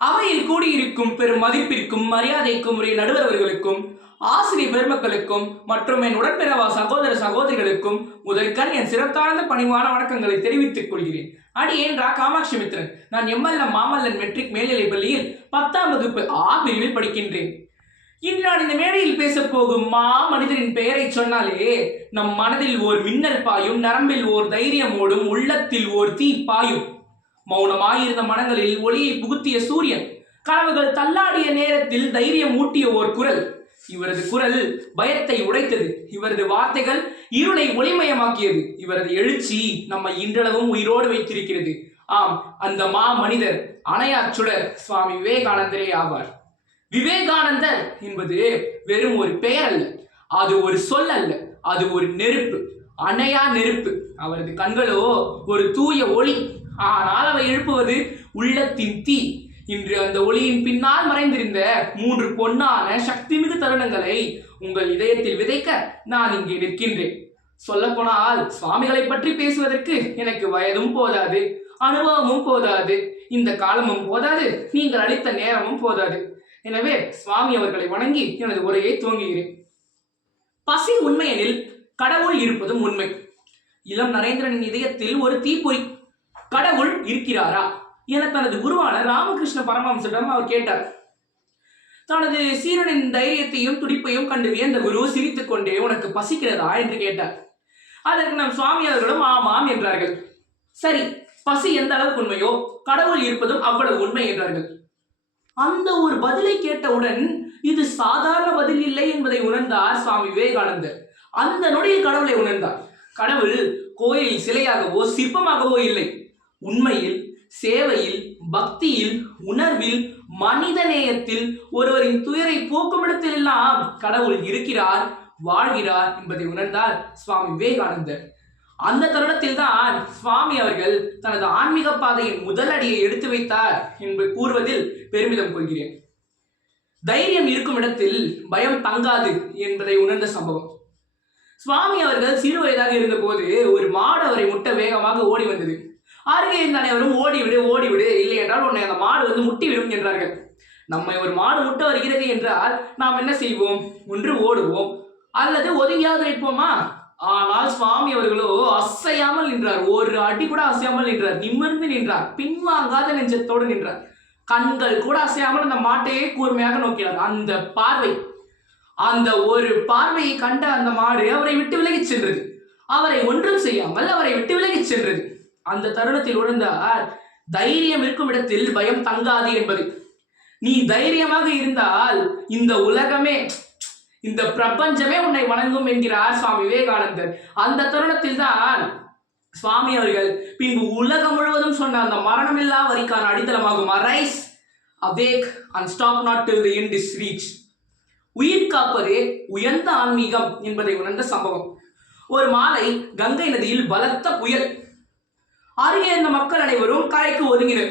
அவையில் கூடியிருக்கும் பெரும் மதிப்பிற்கும் மரியாதைக்கும் உரிய நடுவர் அவர்களுக்கும் ஆசிரியர் பெருமக்களுக்கும் மற்றும் என் உடன்பிறவா சகோதர சகோதரிகளுக்கும் முதற்கண் என் சிறப்பான பணிவான வணக்கங்களை தெரிவித்துக் கொள்கிறேன். அடியேன் ரா காமாட்சி மித்ரன். நான் எம்எல்எம் மாமல்லன் மெட்ரிக் மேல்நிலைப் பள்ளியில் 10ஆம் வகுப்பு ஆ பிரிவில் படிக்கின்றேன். இன்று நான் இந்த மேடையில் பேசப் போகும் மனிதரின் பெயரை சொன்னாலே நம் மனதில் ஓர் மின்னல் பாயும், நரம்பில் ஓர் தைரியம் ஓடும், உள்ளத்தில் ஓர் தீ பாயும். மௌனமாயிருந்த மனங்களில் ஒளியை புகுத்திய சூரியன், கனவுகள் தள்ளாடிய நேரத்தில் தைரியம் ஊட்டிய ஓர் குரல். இவரது குரல் பயத்தை உடைத்தது, இவரது வார்த்தைகள் இருளை ஒளிமயமாக்கியது, இவரது எழுச்சி நம்மை இன்றளவும் உயிரோடு வைத்திருக்கிறது. ஆம், அந்த மனிதர் அணையா சுடர் சுவாமி விவேகானந்தரே ஆவார். விவேகானந்தர் என்பது வெறும் ஒரு பெயர் அல்ல, அது ஒரு சொல் அல்ல, அது ஒரு நெருப்பு, அணையா நெருப்பு. அவரது கண்களோ ஒரு தூய ஒளி, ஆனால் அவை எழுப்புவது உள்ளத்தின் தீ. இன்று அந்த ஒளியின் பின்னால் மறைந்திருந்த 3 பொன்னான சக்திமிகு தருணங்களை உங்கள் இதயத்தில் விதைக்க நான் இங்கே நிற்கின்றேன். சொல்ல போனால் சுவாமிகளை பற்றி பேசுவதற்கு எனக்கு வயதும் போதாது, அனுபவமும் போதாது, இந்த காலமும் போதாது, நீங்கள் அளித்த நேரமும் போதாது. எனவே சுவாமி அவர்களை வணங்கி எனது உரையை துவங்குகிறேன். பசி உண்மையெனில் கடவுள் இருப்பதும் உண்மை. இளம் நரேந்திரனின் இதயத்தில் ஒரு தீப்பொறி. கடவுள் இருக்கிறாரா என தனது குருவான ராமகிருஷ்ண பரமஹம்சரிடம் அவர் கேட்டார். தனது சீரனின் தைரியத்தையும் துடிப்பையும் கண்டு வியந்த குரு சிரித்துக் கொண்டே, உனக்கு பசிக்கிறதா என்று கேட்டார். அதற்கு நம் சுவாமி அவர்களும் ஆமாம் என்றார்கள். சரி, பசி எந்த அளவுக்கு உண்மையோ கடவுள் இருப்பதும் அவ்வளவு உண்மை என்றார்கள். அந்த ஒரு பதிலை கேட்டவுடன் இது சாதாரண பதில் இல்லை என்பதை உணர்ந்தார் சுவாமி விவேகானந்தர். அந்த நொடியில் கடவுளை உணர்ந்தார். கடவுள் கோயிலில் சிலையாகவோ சிற்பமாகவோ இல்லை, உண்மையில், சேவையில், பக்தியில், உணர்வில், மனிதநேயத்தில், ஒருவரின் துயரை போக்கும் இடத்திலெல்லாம் கடவுள் இருக்கிறார், வாழ்கிறார் என்பதை உணர்ந்தார் சுவாமி விவேகானந்தர். அந்த தருணத்தில் தான் சுவாமி அவர்கள் தனது ஆன்மீக பாதையின் முதல் அடியை எடுத்து வைத்தார் என்று கூறுவதில் பெருமிதம் கொள்கிறேன். தைரியம் இருக்கும் இடத்தில் பயம் தங்காது என்பதை உணர்ந்த சம்பவம். சுவாமி அவர்கள் சிறு வயதாக இருந்த போது ஒரு மாடு அவரை முட்ட வேகமாக ஓடி வந்தது. அருகே இருந்த அனைவரும் ஓடிவிடு ஓடிவிடு, இல்லை என்றால் உன்னை அந்த மாடு முட்டிவிடும் என்றார்கள். நம்மை ஒரு மாடு முட்ட வருகிறது என்றால் நாம் என்ன செய்வோம்? ஒன்று ஓடுவோம் அல்லது ஒதுங்கியாவது வைப்போமா? ஆனால் சுவாமி அவர்களோ அசையாமல் நின்றார், ஒரு அடி கூட அசையாமல் நின்றார், நிமிர்ந்து நின்றார், பின்வாங்காத நெஞ்சத்தோடு நின்றார். கண்கள் கூட அசையாமல் அந்த மாட்டையே கூர்மையாக நோக்கினார். அந்த பார்வை, அந்த ஒரு பார்வையை கண்ட அந்த மாடு அவரை விட்டு விலகிச் சென்றது. அவரை ஒன்றும் செய்யாமல் அவரை விட்டு விலகிச் சென்றது. அந்த தருணத்தில் உணர்ந்தார், தைரியம் இருக்கும் இடத்தில் பயம் தங்காது என்பது. நீ தைரியமாக இருந்தால் இந்த உலகமே, இந்த பிரபஞ்சமே உன்னை வணங்கும் என்கிறார் சுவாமி விவேகானந்தர். அந்த தருணத்தில் தான் சுவாமி அவர்கள் பின்பு உலகம் முழுவதும் சொன்ன அந்த மரணமில்லா வரிக்கான அடித்தளமாகும் arise, awake and stop not till the end is reach. உயிர் காப்பதே உயர்ந்த ஆன்மீகம் என்பதை உணர்ந்த சம்பவம். ஒரு மாலை கங்கை நதியில் பலத்த புயல். அருகே இருந்த மக்கள் அனைவரும் கரைக்கு ஒதுங்கினர்.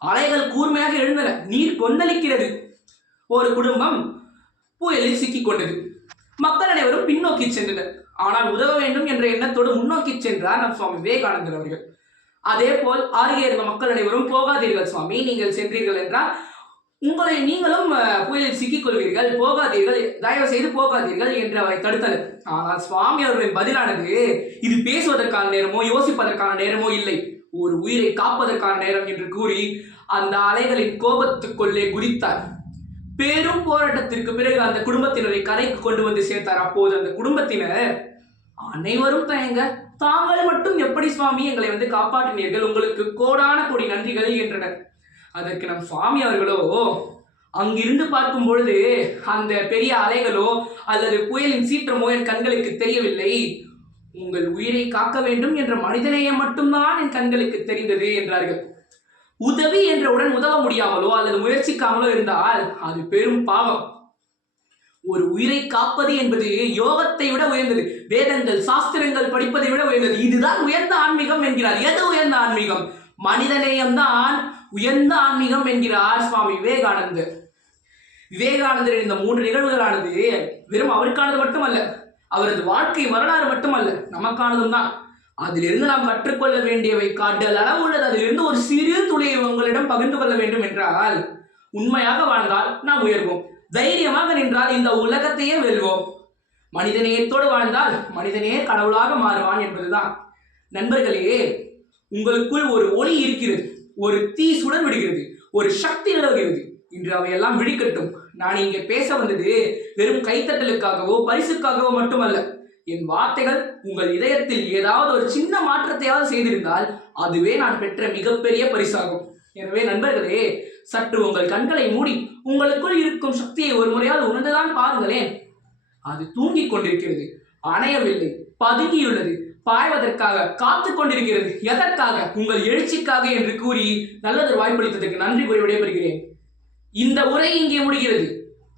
அலைகள் கூர்மையாக எழுந்தன, நீர் கொந்தளிக்கிறது. ஒரு குடும்பம் புயலில் சிக்கிக் கொண்டது. மக்கள் அனைவரும் பின்னோக்கி சென்றனர். ஆனால் உதவ வேண்டும் என்ற எண்ணத்தோடு முன்னோக்கி சென்றார் நம் சுவாமி விவேகானந்தர் அவர்கள். அதே போல் அருகே இருந்த மக்கள் அனைவரும், போகாதீர்கள் சுவாமி, நீங்கள் சென்றீர்கள் என்றால் உங்களை நீங்களும் புயலில் சிக்கிக் கொள்வீர்கள், போகாதீர்கள், தயவு செய்து போகாதீர்கள் என்று அவரை தடுத்தனர். ஆனால் சுவாமி அவர்களின் பதிலானது, இது பேசுவதற்கான நேரமோ யோசிப்பதற்கான நேரமோ இல்லை, ஒரு உயிரை காப்பதற்கான நேரம் என்று கூறி அந்த அலைகளின் கோபத்துக்குள்ளே குதித்தார். பெரும் போராட்டத்திற்கு பிறகு அந்த குடும்பத்தினரை கரைக்கு கொண்டு வந்து சேர்த்தார். அப்போது அந்த குடும்பத்தினர் அனைவரும் தயங்க, தாங்கள் மட்டும் எப்படி சுவாமி எங்களை காப்பாற்றினீர்கள், உங்களுக்கு கோடான கோடி நன்றிகள் என்றனர். அதற்கு நம் சுவாமி அவர்களோ, அங்கிருந்து பார்க்கும் பொழுது அந்த பெரிய அலைகளோ அல்லது புயலின் சீற்றமோ என் கண்களுக்கு தெரியவில்லை, உங்கள் உயிரை காக்க வேண்டும் என்ற மனிதநேயம் மட்டும்தான் என் கண்களுக்கு தெரிந்தது என்றார்கள். உதவி என்றவுடன் உதவ முடியாமலோ அல்லது முயற்சிக்காமலோ இருந்தால் அது பெரும் பாவம். ஒரு உயிரை காப்பது என்பது யோகத்தை விட உயர்ந்தது, வேதங்கள் சாஸ்திரங்கள் படிப்பதை விட உயர்ந்தது. இதுதான் உயர்ந்த ஆன்மீகம் என்கிறார். எது உயர்ந்த ஆன்மீகம்? மனிதநேயம் தான் உயர்ந்த ஆன்மீகம் என்கிறார் சுவாமி விவேகானந்தர். விவேகானந்தரின் இந்த 3 நிகழ்வுகளானது வெறும் அவருக்கானது மட்டுமல்ல, அவரது வாழ்க்கை வரலாறு மட்டுமல்ல, நமக்கானதும் தான். அதிலிருந்து நாம் கற்றுக்கொள்ள வேண்டியவை கடல் அளவு உள்ளது. அதிலிருந்து ஒரு சிறு துளியை உங்களிடம் பகிர்ந்து கொள்ள வேண்டும் என்றால், உண்மையாக வாழ்ந்தால் நாம் உயர்வோம். தைரியமாக நின்றால் இந்த உலகத்தையே வெல்வோம். மனிதநேயத்தோடு வாழ்ந்தால் மனிதனே கடவுளாக மாறுவான் என்பதுதான். நண்பர்களே, உங்களுக்குள் ஒரு ஒளி இருக்கிறது, ஒரு தீ சுடர் விடுகிறது, ஒரு சக்தி நிலவுகிறது. இன்று அவையெல்லாம் விழிக்கட்டும். நான் இங்கே பேச வந்தது வெறும் கைத்தட்டலுக்காகவோ பரிசுக்காகவோ மட்டுமல்ல. என் வார்த்தைகள் உங்கள் இதயத்தில் ஏதாவது ஒரு சின்ன மாற்றத்தையாவது செய்திருந்தால் அதுவே நான் பெற்ற மிகப்பெரிய பரிசாகும். எனவே நண்பர்களே, சற்று உங்கள் கண்களை மூடி உங்களுக்குள் இருக்கும் சக்தியை ஒரு முறையாவது உணர்ந்துதான் பாருங்களேன். அது தூங்கிக் கொண்டிருக்கிறது, அணையவில்லை, பதுங்கியுள்ளது, பாய்வதற்காக காத்து கொண்டிருக்கிறது. எதற்காக? உங்கள் எழுச்சிக்காக என்று கூறி நல்லதொரு வாய்ப்பளித்ததற்கு நன்றி கூறி விடைபெறுகிறேன். இந்த உரை இங்கே முடிகிறது.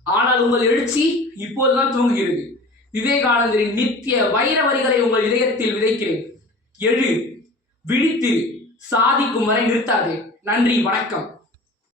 ஆனால் உங்கள் எழுச்சி இப்போதுதான் தூங்குகிறது. விவேகானந்தரின் நித்திய வைர வரிகளை உங்கள் இதயத்தில் விதைக்கிறேன். எழு, விழித்து, சாதிக்கும் வரை நிறுத்தாதே. நன்றி, வணக்கம்.